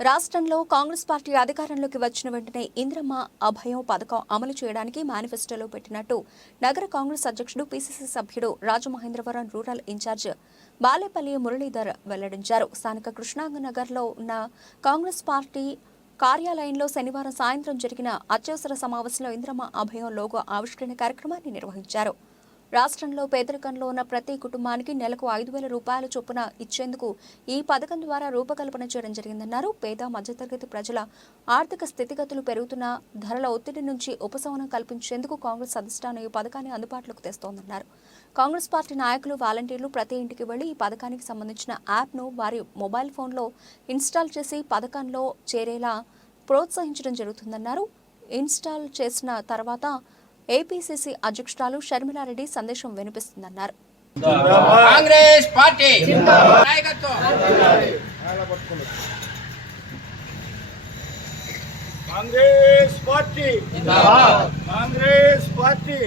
రాష్ట్రంలో కాంగ్రెస్ పార్టీ అధికారంలోకి వచ్చిన వెంటనే ఇంద్రమ్మ అభయం పథకం అమలు చేయడానికి మేనిఫెస్టోలో పెట్టినట్టు నగర కాంగ్రెస్ అధ్యక్షుడు పిసిసి సభ్యుడు Rajamahendravaram rural in charge Balepalli Muralidhar వెల్లడించారు. స్థానిక కృష్ణానగర్లో ఉన్న కాంగ్రెస్ పార్టీ కార్యాలయంలో శనివారం సాయంత్రం జరిగిన అత్యవసర సమావేశంలో ఇంద్రమ్మ అభయం లోగో ఆవిష్కరణ కార్యక్రమాన్ని నిర్వహించారు. రాష్ట్రంలో పేదరికంలో ఉన్న ప్రతి కుటుంబానికి నెలకు ఐదు వేల రూపాయల చొప్పున ఇచ్చేందుకు ఈ పథకం ద్వారా రూపకల్పన చేయడం జరిగిందన్నారు. పేద మధ్యతరగతి ప్రజల ఆర్థిక స్థితిగతులు పెరుగుతున్న ధరల ఒత్తిడి నుంచి ఉపశమనం కల్పించేందుకు కాంగ్రెస్ అధిష్టానం ఈ పథకాన్ని అందుబాటులోకి తెస్తోందన్నారు. కాంగ్రెస్ పార్టీ నాయకులు వాలంటీర్లు ప్రతి ఇంటికి వెళ్ళి ఈ పథకానికి సంబంధించిన యాప్ను వారి మొబైల్ ఫోన్లో ఇన్స్టాల్ చేసి పథకంలో చేరేలా ప్రోత్సహించడం జరుగుతుందన్నారు. ఇన్స్టాల్ చేసిన తర్వాత ఏపీసీసీ అధ్యక్షురాలు షర్మిలారెడ్డి సందేశం వినిపిస్తుందన్నారు. కాంగ్రెస్ పార్టీ నాయకత్వం. Congress party. Congress party.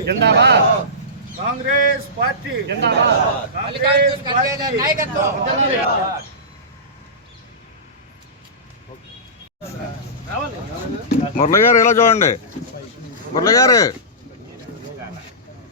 Congress party. Congress Mallikarjuna Kharge గారి పార్టీ. నాయకత్వం. మురళి గారు ఇలా చూడండి. మురళి గారు.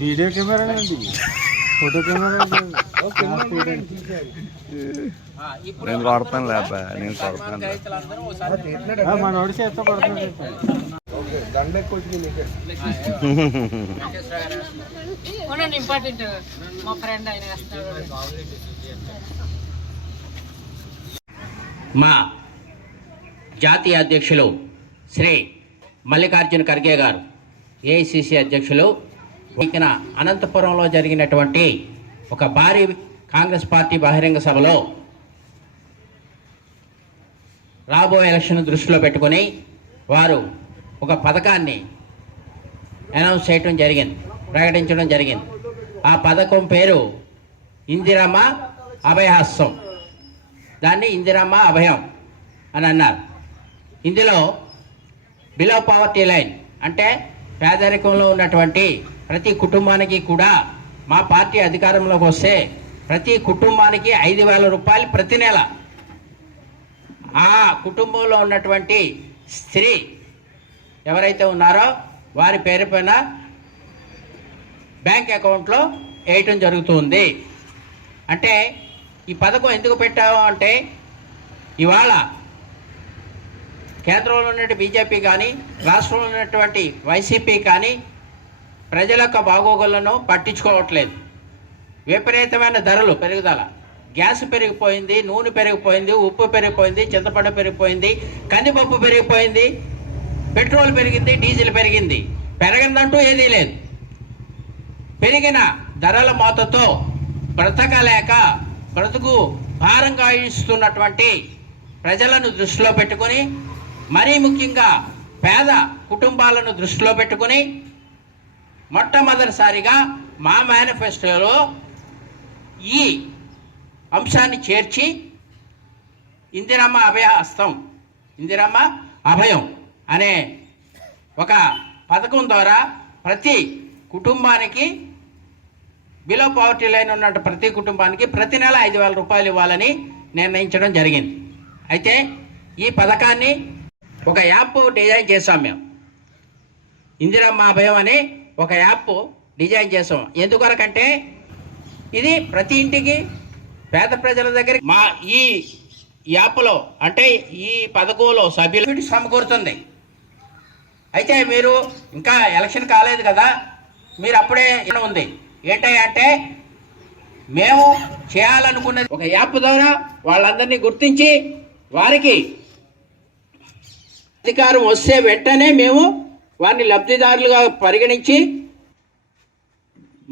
వీడియో కెమెరా అండి. ఫోటో కెమెరా నేను కొడతాను లేపా నేను కొడతాను మనోడి చేత పడుతుంది ఉండండి ఇంపార్టెంట్. మా ఫ్రెండ్ ఆయన వస్తున్నాడు. మా జాతీయ అధ్యక్షులు శ్రీ మల్లికార్జున ఖర్గే గారు ఏఐసిసి అధ్యక్షులు ఇకన అనంతపురంలో జరిగినటువంటి ఒక భారీ కాంగ్రెస్ పార్టీ బహిరంగ సభలో రాబోయే ఎలక్షన్ దృష్టిలో పెట్టుకొని వారు ఒక పథకాన్ని అనౌన్స్ చేయటం జరిగింది ప్రకటించడం జరిగింది. ఆ పథకం పేరు ఇందిరమ్మ అభయహస్తం. దాన్ని ఇందిరమ్మ అభయం అని అన్నారు. ఇందులో బిలో పవర్టీ లైన్ అంటే పేదరికంలో ఉన్నటువంటి ప్రతి కుటుంబానికి కూడా మా పార్టీ అధికారంలోకి వస్తే ప్రతి కుటుంబానికి ఐదు వేల రూపాయలు ప్రతి నెల. ఆ కుటుంబంలో ఉన్నటువంటి స్త్రీ ఎవరైతే ఉన్నారో వారి పేరు పైన బ్యాంక్ అకౌంట్లో వేయటం జరుగుతుంది. అంటే ఈ పథకం ఎందుకు పెట్టాము అంటే ఇవాళ కేంద్రంలో ఉన్నటువంటి బీజేపీ కానీ రాష్ట్రంలో ఉన్నటువంటి వైసీపీ కానీ ప్రజల యొక్క బాగోగులను పట్టించుకోవట్లేదు. విపరీతమైన ధరలు పెరుగుదల. గ్యాస్ పెరిగిపోయింది నూనె పెరిగిపోయింది ఉప్పు పెరిగిపోయింది చింతపండు పెరిగిపోయింది కందిపప్పు పెరిగిపోయింది పెట్రోల్ పెరిగింది డీజిల్ పెరిగింది. పెరగందంటూ ఏదీ లేదు. పెరిగిన ధరల మోతతో బ్రతకలేక బ్రతుకు భారంగా ఇస్తున్నటువంటి ప్రజలను దృష్టిలో పెట్టుకొని మరీ ముఖ్యంగా పేద కుటుంబాలను దృష్టిలో పెట్టుకొని మొట్టమొదటిసారిగా మా మేనిఫెస్టోలో ఈ అంశాన్ని చేర్చి ఇందిరమ్మ అభయ హస్తం ఇందిరమ్మ అభయం అనే ఒక పథకం ద్వారా ప్రతి కుటుంబానికి బిలో పావర్టీ లైన్ ఉన్న ప్రతి కుటుంబానికి ప్రతి నెల ఐదు వేల రూపాయలు ఇవ్వాలని నిర్ణయించడం జరిగింది. అయితే ఈ పథకాన్ని ఒక యాప్ డిజైన్ చేసాం మేము. ఇందిరమ్మ భయం అని ఒక యాప్ డిజైన్ చేసాం ఎందుకొరకంటే ఇది ప్రతి ఇంటికి పేద ప్రజల దగ్గర మా ఈ యాప్లో అంటే ఈ పథకంలో సభ్యులు సమకూరుతుంది. అయితే మీరు ఇంకా ఎలక్షన్ కాలేదు కదా మీరు అప్పుడే ఉంది? ఏంటంటే మేము చేయాలనుకున్నది ఒక యాప్ ద్వారా వాళ్ళందరినీ గుర్తించి వారికి అధికారం వస్తే వెంటనే మేము వారిని లబ్ధిదారులుగా పరిగణించి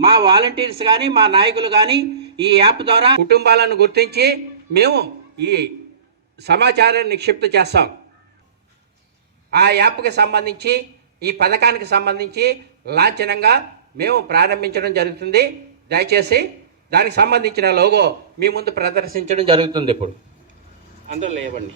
మా వాలంటీర్స్ కానీ మా నాయకులు కానీ ఈ యాప్ ద్వారా కుటుంబాలను గుర్తించి మేము ఈ సమాచారాన్ని నిక్షిప్త చేస్తాం. ఆ యాప్కి సంబంధించి ఈ పథకానికి సంబంధించి లాంఛనంగా మేము ప్రారంభించడం జరుగుతుంది. దయచేసి దానికి సంబంధించిన లోగో మీ ముందు ప్రదర్శించడం జరుగుతుంది ఇప్పుడు. అందులో లేవండి.